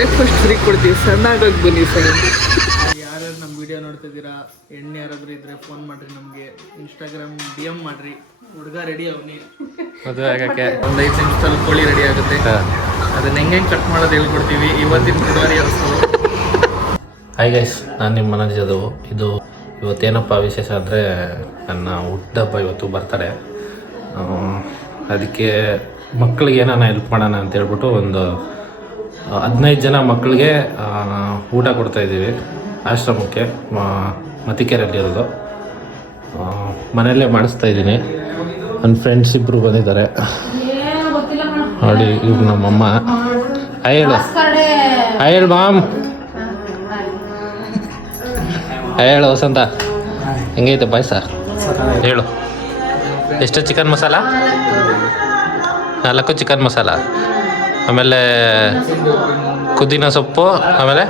Breakfast free ಕೊಡ್ತೀವಿ ಸಣ್ಣ ಆಗೋಕೆ ಬನ್ನಿ ಸರ್. ಯಾರ್ಯಾರು ನಮ್ಮ ವಿಡಿಯೋ ನೋಡ್ತಿದ್ದೀರಾ ಎಣ್ಣೆ ಯಾರಾದ್ರೂ ಇದ್ರೆ ಫೋನ್ ಮಾಡ್ರಿ ನಮಗೆ. ಇನ್ಸ್ಟಾಗ್ರಾಮ್ ಡಿ ಎಂ ಮಾಡ್ರಿ. ಹುಡುಗ ರೆಡಿ ಅವನಿ. ಮದುವೆ ಆಗಕ್ಕೆ ಒಂದು ಐದು ನಿಮಿಷದಲ್ಲಿ ಕೋಳಿ ರೆಡಿ ಆಗುತ್ತೆ. ಅದನ್ನ ಹೆಂಗೆ ಹೆಂಗೆ ಕಟ್ ಮಾಡೋದು ಹೇಳ್ಕೊಡ್ತೀವಿ. ಇವತ್ತಿನ ಫೆಬ್ರವರಿ ಅರಸು ಹಾಯ್ ಗೈಸ್ ನಾನು ನಿಮ್ಮ ಮನೋಜ್ ಅದು ಇದು ಇವತ್ತೇನಪ್ಪ ವಿಶೇಷ ಅಂದರೆ ನನ್ನ ಹುಟ್ಟಪ್ಪ ಇವತ್ತು ಬರ್ತಾರೆ ಅದಕ್ಕೆ ಮಕ್ಕಳಿಗೆ ಏನಾನ ಹೆಲ್ಪ್ ಮಾಡೋಣ ಅಂತ ಹೇಳ್ಬಿಟ್ಟು ಒಂದು ಹದಿನೈದು ಜನ ಮಕ್ಕಳಿಗೆ ಊಟ ಕೊಡ್ತಾ ಇದ್ದೀವಿ. ಆಶ್ರಮಕ್ಕೆ ಮತಿಕೆರೆಯಲ್ಲಿರೋದು ಮನೆಯಲ್ಲೇ ಮಾಡಿಸ್ತಾ ಇದ್ದೀನಿ. ನನ್ನ ಫ್ರೆಂಡ್ಸ್ ಇಬ್ಬರು ಬಂದಿದ್ದಾರೆ. ನೋಡಿ ಇವ್ರು ನಮ್ಮಮ್ಮ. ಹೇಳು. ಹೇಳು ಮಾಮ್. ಹೇಳು, ವಸಂತ. ಹೆಂಗೈತೆ ಪಾಯಸ ಹೇಳು. ಎಷ್ಟು ಚಿಕನ್ ಮಸಾಲ? ನಾಲ್ಕು ಚಿಕನ್ ಮಸಾಲ? ಆಮೇಲೆ ಕುದಿನ ಸೊಪ್ಪು ಆಮೇಲೆ?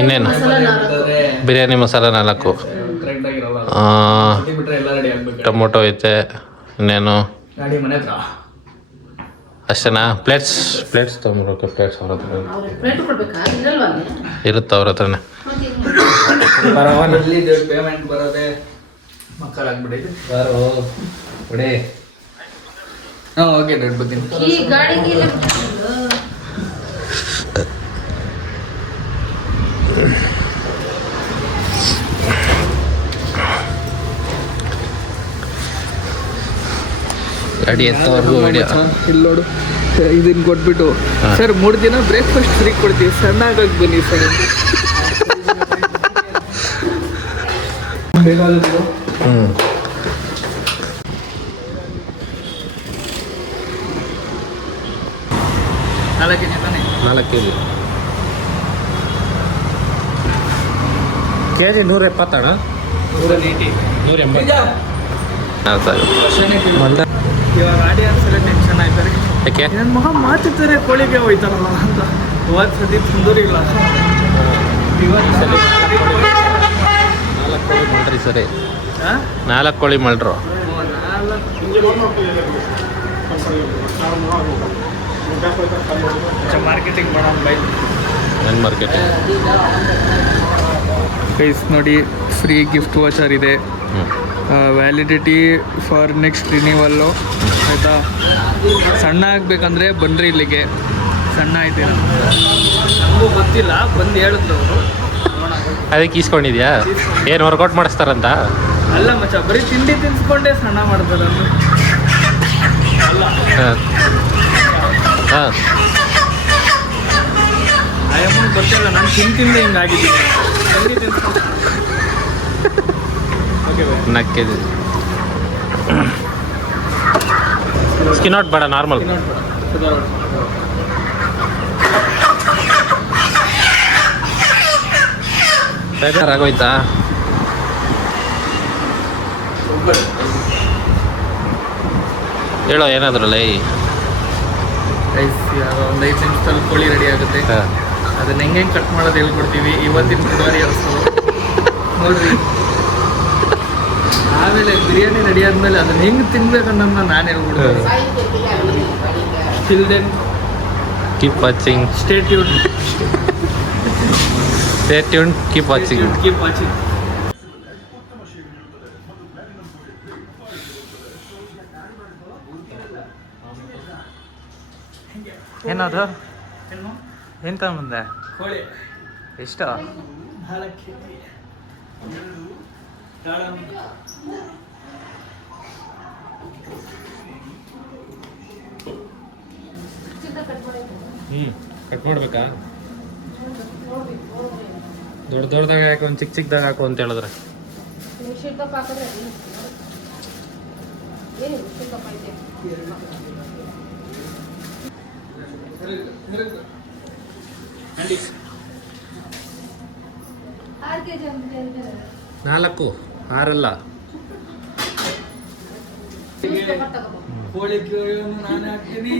ಇನ್ನೇನು? ಬಿರಿಯಾನಿ ಮಸಾಲ ನಾಲ್ಕು. ಟೊಮೊಟೊ ಐತೆ ಇನ್ನೇನು? ಅಷ್ಟೇನಾ? ಪ್ಲೇಟ್ಸ್ ಪ್ಲೇಟ್ಸ್ ತೊಗೊಂಬರೋಕೆ ಪ್ಲೇಟ್ಸ್ ಅವ್ರ ಹತ್ರ ಇರುತ್ತೆ ಅವ್ರ ಹತ್ರನೇ. ಇಲ್ಲಿ ಪೇಮೆಂಟ್ ಬರೋದೆ. ಮಕ್ಕಳಾಗ್ಬಿಟ್ಟಿದೆ. ಯಾರು? ಬಿಡಿ ಹಾಂ ಓಕೆ ರೇಟ್ ಬರ್ತೀನಿ. ಈ ಗಾಡಿಗೆ ಇಲ್ಲ. ಗಾಡಿ ಎತ್ತವರೆಗೂ ವಿಡಿಯೋ ಇಲ್ಲಿ ನೋಡು. ಇದನ್ನ ಕೊಟ್ಬಿಟ್ಟು. ಸರ್ ಮೂರು ದಿನ ಬ್ರೇಕ್ಫಾಸ್ಟ್ ಫ್ರೀ ಕೊಡ್ತೀವಿ. ಸಣ್ಣಾಗ ಬನ್ನಿ ಸರ್. ನಾಲ್ಕು ಕೆ ಜಿ ತಾನೆ? ನಾಲ್ಕು ಕೆ ಜಿ. ಕೆ ಜಿ ನೂರ ಎಪ್ಪತ್ತಣ ನೂರ ನೂರ ಎಂಬತ್ತು. ಇವಾಗ ಆಡಿಯನ್ಸ್ ಎಲ್ಲ ಟೆನ್ಷನ್ ಆಯ್ತಾರೆ ಯಾಕೆ? ನನ್ನ ಮಗ ಮಾತಿರ್ತಾರೆ ಕೋಳಿಗೆ ಹೋಯ್ತಾರಲ್ಲ ಅಂತ. ಇವತ್ತು ಸತಿ ತಂದೂರಿಲ್ಲ ಇವತ್ತು ನಾಲ್ಕು ಕೋಳಿ ಮಾಡಿರಿ ಸರಿ? ನಾಲ್ಕು ಕೋಳಿ ಮಾಡ್ರು ಓ, ನಾಲ್ಕು ಮಾರ್ಕೆಟಿಂಗ್ ಮಾಡೋಣ ಬೈ. ನನ್ನ ಮಾರ್ಕೆಟ್ ಗೈಸ್ ನೋಡಿ ಫ್ರೀ ಗಿಫ್ಟ್ ವಾಚರ್ ಇದೆ. ವ್ಯಾಲಿಡಿಟಿ ಫಾರ್ ನೆಕ್ಸ್ಟ್ ರಿನ್ಯೂವಲ್ಲು ಆಯಿತಾ? ಸಣ್ಣ ಆಗಬೇಕಂದ್ರೆ ಬನ್ನಿರಿ ಇಲ್ಲಿಗೆ. ಸಣ್ಣ ಆಯ್ತೀರ ನಮಗೂ ಗೊತ್ತಿಲ್ಲ ಬಂದು ಹೇಳಿದ್ರು ಅದಕ್ಕೆ ಈಸ್ಕೊಂಡಿದ್ಯಾ? ಏನು ವರ್ಕೌಟ್ ಮಾಡಿಸ್ತಾರಂತ? ಅಲ್ಲ ಮಚ್ಚ ಬರೀ ತಿಂಡಿ ತಿನ್ಸ್ಕೊಂಡೇ ಸಣ್ಣ ಮಾಡ್ತಾರೆ ಅಯ್ಯಮ್ಮನ ಗೊತ್ತಿಲ್ಲ ನಾನು ತಿಂದು ತಿಂದು ಹಿಂಗಾಗಿದ್ದೀನಿ. ತಿಂಡಿ ತಿನ್ಸ್ಕೊಂಡು ಜಿ ಸ್ಕಿನ್ ಔಟ್ ಬೇಡ ನಾರ್ಮಲ್ ಆಗೋಯ್ತಾ ಹೇಳೋ ಏನಾದ್ರಲ್ಲ ಲೈ ಒಂದು ಐದು ನಿಮಿಷದಲ್ಲಿ ಕೋಳಿ ರೆಡಿ ಆಗುತ್ತೆ. ಅದನ್ನ ಹೆಂಗೆ ಹೆಂಗೆ ಕಟ್ ಮಾಡೋದು ಹೇಳ್ಕೊಡ್ತೀವಿ. ಇವತ್ತಿನ ಫೆಬ್ರವರಿ ಅರಸು ನೋಡ್ರಿ. ಆಮೇಲೆ ಬಿರಿಯಾನಿ ರೆಡಿ ಆದ್ಮೇಲೆ ಅದನ್ನ ಹೆಂಗೆ ತಿನ್ಬೇಕನ್ನೋದನ್ನ ನಾನು ಹೇಳ್ಬಿಡ್ತೀನಿ till then keep watching stay tune stay tune keep watching keep watching ಏನದು ಎಂತ ಮುಂದೆ? ಕೋಳಿ. ಎಷ್ಟು? ಹ್ಞೂ ಕಟ್ ಮಾಡ್ಬೇಕಾ? ದೊಡ್ಡ ದೊಡ್ಡದಾಗ ಹಾಕಿ ಒಂದು ಚಿಕ್ಕ ಚಿಕ್ಕದಾಗ ಹಾಕು ಅಂತ ಹೇಳಿದ್ರೆ. ಹಾಕಿದ್ರೆ ಏನು ಶಿಲ್ಕಪ್ಪ ಐತೆ ಆರು ಕೆ ಜಿ ಅಂತ ಹೇಳ್ತಾರೆ ನಾಲ್ಕು ಆರಲ್ಲ? ನ್ಯೂಸ್ ಪೇಪರ್ ತಗೋಬ ಕೋಳಿ ಕಿವಿಯನ್ನು ನಾನೇ ಹಾಕ್ತೀನಿ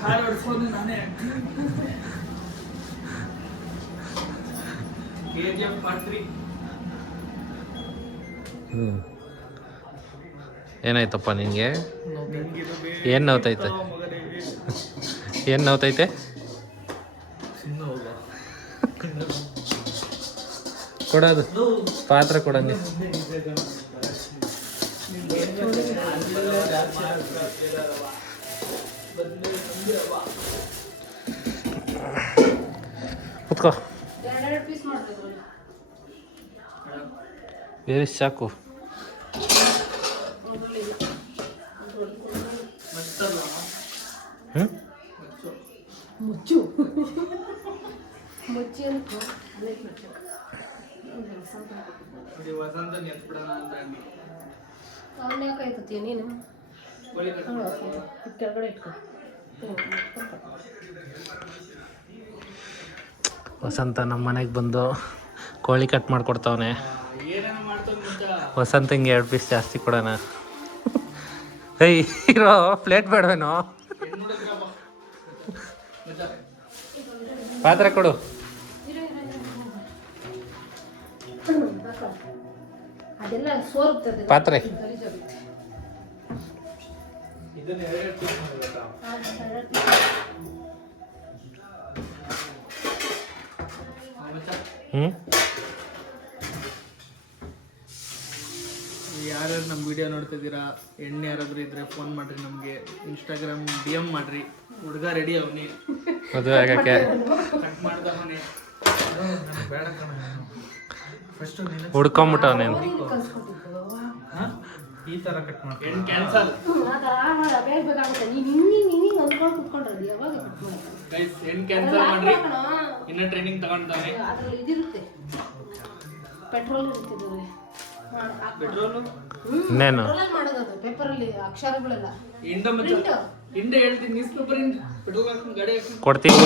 ಕಾಳು ಹೊಡ್ಸೋದು ನಾನೇ ಹಾಕ್ತೀನಿ K G F part three ಹ್ಞೂ ಏನಾಯ್ತಪ್ಪ ನಿನಗೆ ಏನು ನೋವ್ತೈತೆ? ಏನು ನೋತೈತೆ ಕೊಡೋದು. ಪಾತ್ರ ಕೊಡಂಗೆ. ಕುತ್ಕೋ. ಬೇರೆ ಸಾಕು ಹ್ಞೂ ಮುಚ್ಚು ಮುಚ್ಚಿ ಅಂತ ವಸಂತ. ನೆನ್ಸ್ಬಿಡೋಣ ಅಂತ ಅಂದ್ವಿ. ಅವನ್ನ ಯಾಕೆ ಆಯ್ತತಿ ನೀನು? ಕೋಳಿ ಕಟ್ ನೋಡು, ಇದು ಕೆಳಗಡೆ ಇಟ್ಕೊ. ಹ್ಞೂ, ವಸಂತ ನಮ್ಮ ಮನೆಗೆ ಬಂದು ಕೋಳಿ ಕಟ್ ಮಾಡ್ಕೊಡ್ತಾವನೆ. ವಸಂತ ಹಿಂಗೆ ವಸಂತಂಗೆ ಎರಡು ಪೀಸ್ ಜಾಸ್ತಿ ಕೊಡೋಣ. ಏಯ್ ಇರೋ ಪ್ಲೇಟ್ ಬೇಡವೇನೋ? ಪಾತ್ರೆ ಕೊಡು ಹ್ಮ್, ಹಾಕು. ಅದೆಲ್ಲ ಸೋರುತ್ತದೆ ಪಾತ್ರೆ ಯಾರ್ಯಾರು ನಮ್ಮ ವಿಡಿಯೋ ನೋಡ್ತಿದ್ದೀರಾ ಎಣ್ಣೆ ಯಾರಾದ್ರೂ ಇದ್ರೆ ಫೋನ್ ಮಾಡ್ರಿ ನಮಗೆ. ಇನ್ಸ್ಟಾಗ್ರಾಮ್ ಡಿ ಎಂ ಮಾಡ್ರಿ. ಹುಡುಗ ರೆಡಿ ಅವನಿ. ಮದುವೆ ಆಗಕ್ಕೆ. ಕಟ್ ಮಾಡ್ದವನೇ ಬೇಡ ಕಣ. ಫಸ್ಟ್ ಹುಡ್ಕೊಂಬಿಟ್ಟವನೆ ನೀನು. ಈ ತರ ಕಟ್ ಕ್ಯಾನ್ಸಲ್ ಗೈಸ್ ಎಣ್ಣೆ ಕ್ಯಾನ್ಸಲ್ ಮಾಡ್ರಿ ಇನ್ನ ಟ್ರೈನಿಂಗ್ ತಗೊಂಡ್ತಾನೆ ಅದ್ರಲ್ಲಿ ಇದಿರುತ್ತೆ. ಪೆಟ್ರೋಲ್ ಇರುತ್ತೆ. ಪೆಟ್ರೋಲು ಇನ್ನೇನು? ಮಾಡೋದು. ಪೇಪರಲ್ಲಿ ಅಕ್ಷರಗಳೆಲ್ಲ. ಹಿಂದೆ ಹೇಳ್ತೀನಿ ನ್ಯೂಸ್ ಪೇಪರ್ ಪೆಟ್ರೋಲ್ ಹಾಕೊಂಡು ಗಾಡಿ ಹಾಕೊಂಡು ಕೊಡ್ತೀವಿ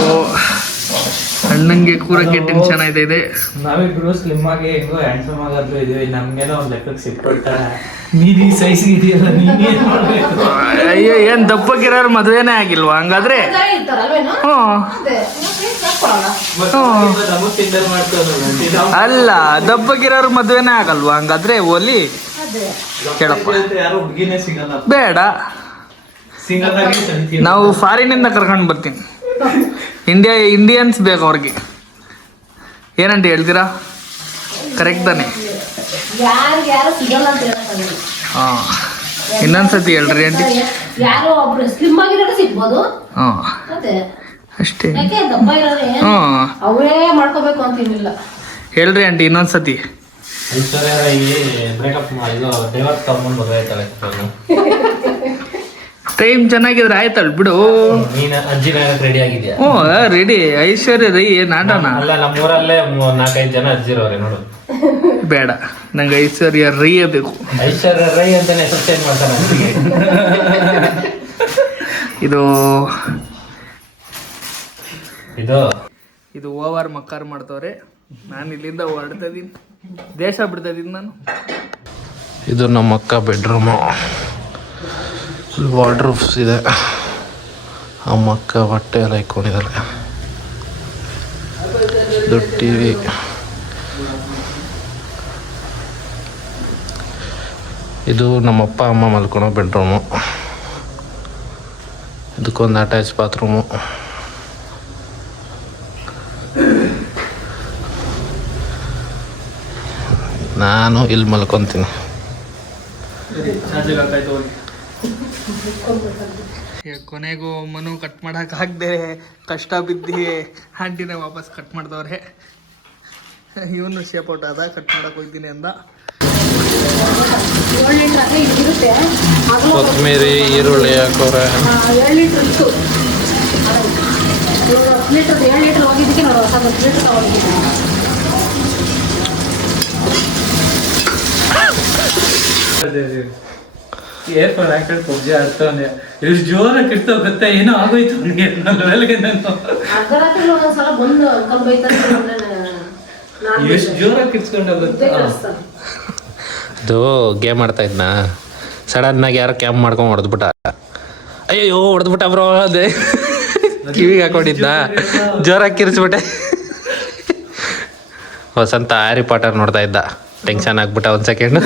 ಅಣ್ಣಂಗೆ ಕೂರಕ್ಕೆ ಟೆನ್ಷನ್ ಆಯ್ತಾ ಇದೆ ನಾವಿಬ್ರು ಸ್ಲಿಮ್ ಆಗಿ ಹೆಂಗೋ ಹ್ಯಾಂಡ್ಸಮ್ ಆಗಾದ್ರು ಇದೀವಿ. ನಮ್ಗೆಲ್ಲ ಒಂದ್ ಲೆಕ್ಕಕ್ಕೆ ಸಿಕ್ಬಿಟ್ಟ ನೀನ್ ಈ ಸೈಜ್ ಇದೆಯಲ್ಲ ನೀನ್ ಅಯ್ಯೋ ಏನ್ ದಪ್ಪಕ್ಕಿರೋರು ಮದುವೆನೇ ಆಗಿಲ್ವಾ? ಹಂಗಾದ್ರೆ? ಹ್ಞೂ. ನಮಗ್ ಅಲ್ಲ ದಪ್ಪಕ್ಕಿರೋರು ಮದುವೆನೇ ಆಗಲ್ವಾ? ಹಂಗಾದ್ರೆ ಓಲಿ. ಅದೇ. ಕೇಳಪ್ಪ. ಯಾರು ಹುಡ್ಗಿನೇ ಸಿಗಲ್ಲ. ಬೇಡ. ಸಿಂಗಲ್ ಆಗಿ ನಾವು ಫಾರಿನಿಂದ ಕರ್ಕೊಂಡು ಬರ್ತೀನಿ. ಇಂಡಿಯಾ ಇಂಡಿಯನ್ಸ್ ಬೇಕು ಅವ್ರಿಗೆ. ಏನಂತ ಹೇಳ್ತೀರಾ? ಕರೆಕ್ಟ್ ತಾನೆ. ಹಾಂ. ಇನ್ನೊಂದ್ಸತಿ ಹೇಳ್ರಿ ಆಂಟಿ. ಯಾರೋ ಒಬ್ರು ಸ್ಲಿಮ್ ಆಗಿರೋರು ಸಿಗ್ಬೋದು. ಹಾಂ. ಅಷ್ಟೇ. ಯಾಕೆ ದಪ್ಪ ಇರೋರೆ? ಹಾಂ. ಅವರೇ ಮಾಡ್ಕೋಬೇಕು ಅಂತಿರ್ಲಿಲ್ಲ ಹೇಳ್ರಿ ಆಂಟಿ ಇನ್ನೊಂದ್ಸತಿ. ಐಶ್ವರ್ಯ ರೈ ಬ್ರೇಕಪ್ ಇದು ಡೈವರ್ಸ್ ತಗೊಂಡು ಮದುವೆ ಆಯ್ತಾಳೆ ಟೈಮ್ ಚೆನ್ನಾಗಿದ್ರೆ ಆಯ್ತಲ್ ಬಿಡು. ನೀನು ಅಜ್ಜಿನ ರೆಡಿ ಆಗಿದ್ಯಾ? ಹ್ಞೂ ರೆಡಿ ಐಶ್ವರ್ಯ ರೈ ನಾಟನ? ಅಲ್ಲ ನಮ್ಮೂರಲ್ಲೇ ನಾಲ್ಕೈದು ಜನ ಅಜ್ಜಿರೋರೆ ನೋಡು. ಬೇಡ ನಂಗೆ ಐಶ್ವರ್ಯ ರೈಯೇ ಬೇಕು. ಐಶ್ವರ್ಯ ರೈ ಅಂತಾನೆ ಹೆಸರು ಚೇಂಜ್ ಮಾಡ್ತಾನೆ ಅಜ್ಜಿಗೆ. ಇದು ಇದು? ಇದು ಓವರ್ ಮಕ್ಕಾರ್ ಮಾಡ್ತವ್ರೆ. ನಾನು ಇಲ್ಲಿಂದ ಹೊರಡ್ತಾ ಇದೀನಿ. ದೇಶ ಬಿಡ್ತಾ ಇದೀನಿ ನಾನು. ಇದು ನಮ್ಮ ಅಕ್ಕ ಬೆಡ್ರೂಮು ವಾರ್ಡ್ರೂಫ್ಸ್ ಇದೆ. ಅಮ್ಮಕ್ಕ ಬಟ್ಟೆ ಎಲ್ಲ ಇಟ್ಕೊಂಡಿದ್ದಾರೆ ದೊಡ್ಡ ಟಿ ವಿ ಇದು ನಮ್ಮ ಅಪ್ಪ, ಅಮ್ಮ ಮಲ್ಕೊಳೋ ಬೆಡ್ರೂಮು ಇದಕ್ಕೊಂದು ಅಟ್ಯಾಚ್ ಬಾತ್ರೂಮು ನಾನು ಇಲ್ಲಿ ಮಲ್ಕೊತೀನಿ. ಕೊನೆಗೂ ಮನು ಕಟ್ ಮಾಡಕ್ ಆಗದೆ ಕಷ್ಟ ಬಿದ್ದಿ ಹಂಡಿನ ವಾಪಸ್ ಕಟ್ ಮಾಡ್ದವ್ರೆ. ಇವನು ಶೇಪ್ ಔಟ್ ಆದ ಕಟ್ ಮಾಡಕ್ ಹೋಗ್ತೀನಿ ಅಂದ. ಕೊತ್ತಂಬರಿ ಈರುಳ್ಳಿ ಹಾಕೋರೆ. ಏಳು ಲೀಟ್ರ್ ಏರ್ಫೋನ್ ಹಾಕೊಂಡು ಪಬ್ಜಿ ಆಡ್ತಾವನೆ. ಎಷ್ಟು ಜೋರ ಕಿಡ್ತಾವ ಗೊತ್ತಾ? ಏನೋ ಆಗೋಯ್ತು ಅವ್ನಿಗೆ. ಬೆಳಗ್ಗೆ ನಾನು. ಎಷ್ಟು ಜೋರಾಗಿ ಕಳಿಸ್ತಾನೆ ಇದು ಗೇಮ್ ಆಡ್ತಾ ಇದ್ನ? ಸಡನ್ನಾಗಿ ಯಾರೋ ಕ್ಯಾಂಪ್ ಮಾಡ್ಕೊಂಡು ಹೊಡೆದ್ಬಿಟ್ಟ. ಅಯ್ಯೋ ಹೊಡೆದ್ಬಿಟ್ಟ ಬ್ರೋ ಅದೇ. ಕಿವಿಗೆ ಹಾಕೊಂಡಿದ್ನ? ಜೋರಾಗಿ ಕಿರಿಸ್ಬಿಟ್ಟೆ ವಸಂತ ಹ್ಯಾರಿ ಪಾಟರ್ ನೋಡ್ತಾ ಇದ್ದ. ಟೆನ್ಷನ್ ಆಗ್ಬಿಟ್ಟ ಒಂದು ಸೆಕೆಂಡ್.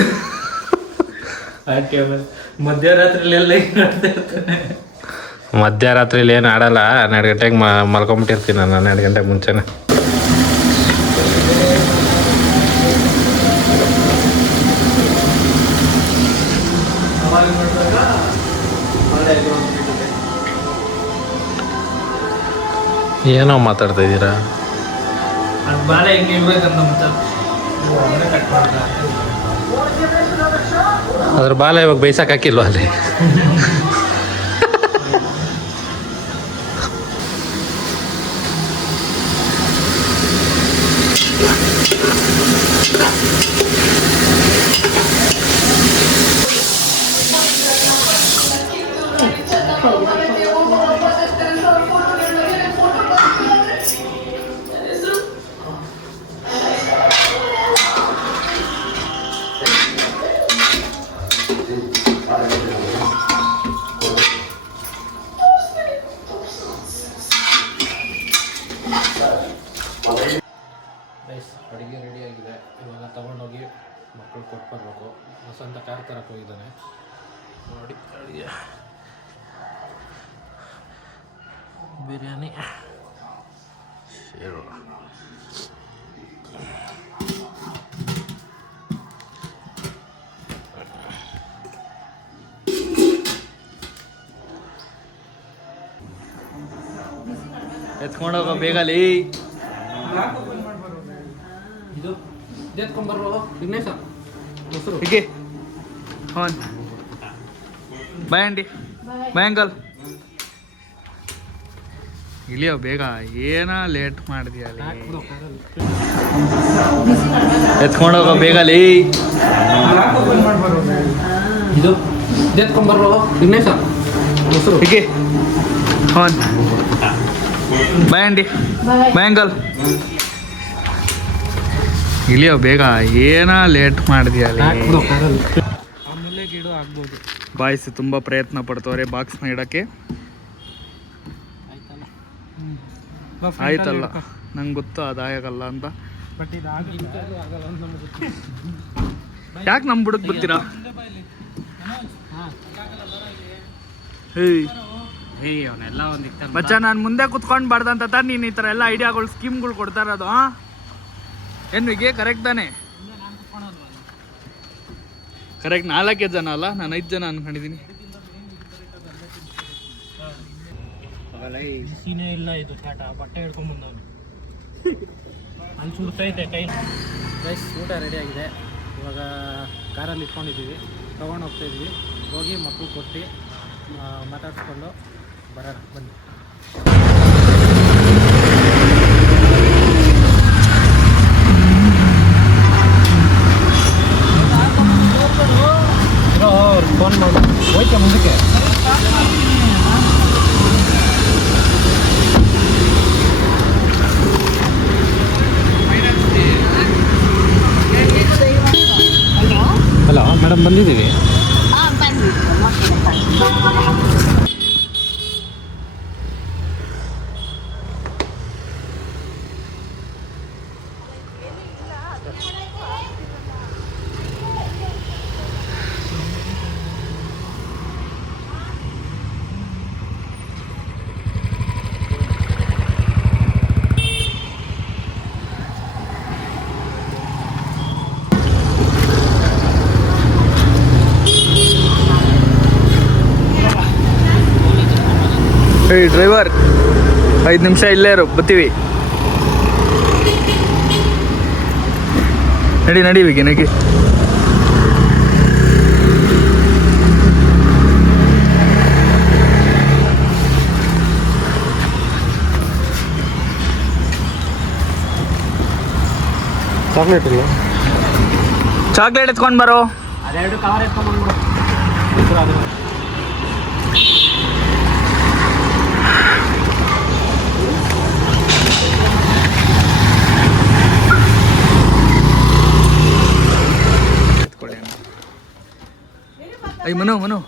ಮಧ್ಯರಾತ್ರಿ ಎಲ್ಲ ಹಿಂಗ್ ಮಧ್ಯರಾತ್ರಿಲಿ ಏನು ಆಡಲ್ಲ ಹನ್ನೆರಡು ಗಂಟೆಗೆ ಮಲ್ಕೊಂಬಿಟ್ಟಿರ್ತೀನಿ ನಾನು ಹನ್ನೆರಡು ಗಂಟೆಗೆ ಮುಂಚೆನೆ. ಏನೋ ಮಾತಾಡ್ತಾ ಇದ್ದೀರಾ? ಬಾಳೆ ಹಿಂಗೆ ಇರ್ಬೇಕಂತ ಮಾಡ್ದ ಅದ್ರ ಬಾಲ ಇವಾಗ ಬೈಸಕ್ ಹಾಕಿಲ್ವಾ ಅಲ್ಲಿ? ಎತ್ಕೊಂಡೋಗೋ ಬೇಗಲಿ. ಹಾನ್ ಬಾಯ್ ಆಂಟಿ ಬಾಯ್ ಅಂಕಲ್ ಇಳಿಯೋ ಬೇಗ ಏನ ಲೇಟ್ ಮಾಡಿದ್ಯಲ್ಲ ಎತ್ಕೊಂಡೋಗೋ ಬೇಗಲಿ. ಇದು ಎತ್ಕೊಂಡ್ಬರ್ಬೋದು ವಿಘ್ನೇಶ ಹಾನ್ ಬಾಯ್ ಅಂಡಿ. Bye uncle. ಇಳಿಯೋ ಬೇಗ ಏನ ಲೇಟ್ ಮಾಡಿದ್ಯಾಲಿ ಆಮೇಲೆ ಗಿಡ ಆಗ್ಬೋದು. ಬಾಯ್ಸ್ ತುಂಬ ಪ್ರಯತ್ನ ಪಡ್ತವ್ರೆ ಬಾಕ್ಸ್ನ ಇಡಕ್ಕೆ. ಆಯ್ತಲ್ಲ? ಆಯ್ತಲ್ಲ. ನಂಗೆ ಗೊತ್ತು ಅದಾಗಲ್ಲ ಅಂತ. ಬಟ್ ಯಾಕೆ ನಮ್ಮ ಬುಡಕ್ಕೆ ಬರ್ತೀರಾ? ಹೇಯ್ ಏಯ್ ಅವನೆಲ್ಲ ಒಂದು ಬಚ್ಚ ನಾನು ಮುಂದೆ ಕುತ್ಕೊಂಡು ಬಾರ್ದಂತ ತಾನೆ ನೀನು ಈ ಥರ ಎಲ್ಲ ಐಡಿಯಾಗಳು ಸ್ಕೀಮ್ಗಳು ಕೊಡ್ತಾ ಇರೋದು ಹಾಂ ಏನು ಹೀಗೆ ಕರೆಕ್ಟ್ ತಾನೆ? ಕರೆಕ್ಟ್ ನಾಲ್ಕೇ ಜನ ಅಲ್ಲ ನಾನು ಐದು ಜನ ಅನ್ಕೊಂಡಿದ್ದೀನಿ ಸೀನೇ ಇಲ್ಲ ಇದು ಕಾಟ ಬಟ್ಟೆ ಹಿಡ್ಕೊಂಡ್ ಬಂದವನು. ಅಲ್ಲಿ ಸುಡ್ತೈತೆ ಕೈ. ರೈಸ್ ಊಟ ರೆಡಿ ಆಗಿದೆ. ಇವಾಗ ಕಾರಲ್ಲಿ ಇಟ್ಕೊಂಡಿದ್ದೀವಿ ತೊಗೊಂಡು ಹೋಗ್ತಾ ಇದ್ವಿ. ಹೋಗಿ ಮಕ್ಕಳು ಕೊಟ್ಟು ಮಾತಾಡ್ಸ್ಕೊಂಡು ಬರೋಣ ಬನ್ನಿ ಡ್ರೈವರ್ ಐದು ನಿಮಿಷ ಇಲ್ಲೇ ಇರು ನಡಿ ನಡಿ ವಿಗಿ ನಗಿ ಚಾಕ್ಲೇಟ್ ಇಲ್ಲ ಚಾಕ್ಲೇಟ್ ಎತ್ಕೊಂಡು ಬರೋ. ಅದೆರಡು ಕವರ್ ಎತ್ಕೊಂಡ್ಬಂದ್ಬಿಡು ಎತ್ಕೊಳ್ಳಿ Ayo mano, mano.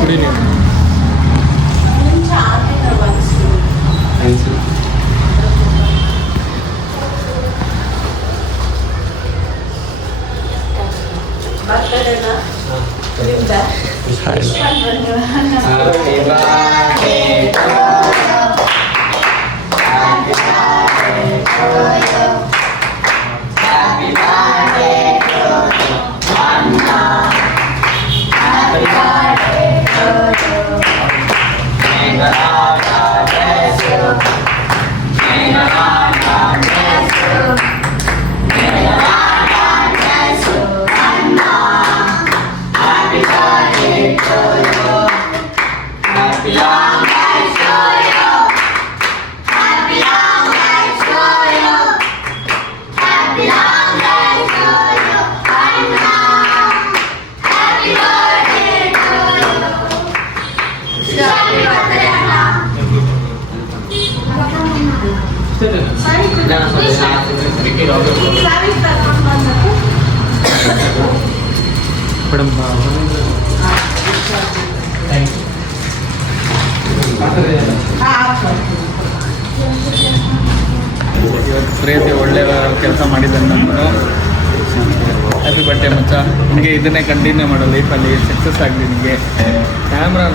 Good evening. 아, 감사합니다. 잘. 하나, 둘, 하나. ಪ್ರೇತಿ ಒಳ್ಳೆ ಕೆಲಸ ಮಾಡಿದ್ದಾನೆ ನಾನು. ಹ್ಯಾಪಿ ಬರ್ಡೇ ಮಚ್ಚ. ನಿನಗೆ ಇದನ್ನೇ ಕಂಟಿನ್ಯೂ ಮಾಡೋ ಲೈಫಲ್ಲಿ ಸಕ್ಸಸ್ ಆಗಲಿ ನಿಮಗೆ ಕ್ಯಾಮ್ರಾ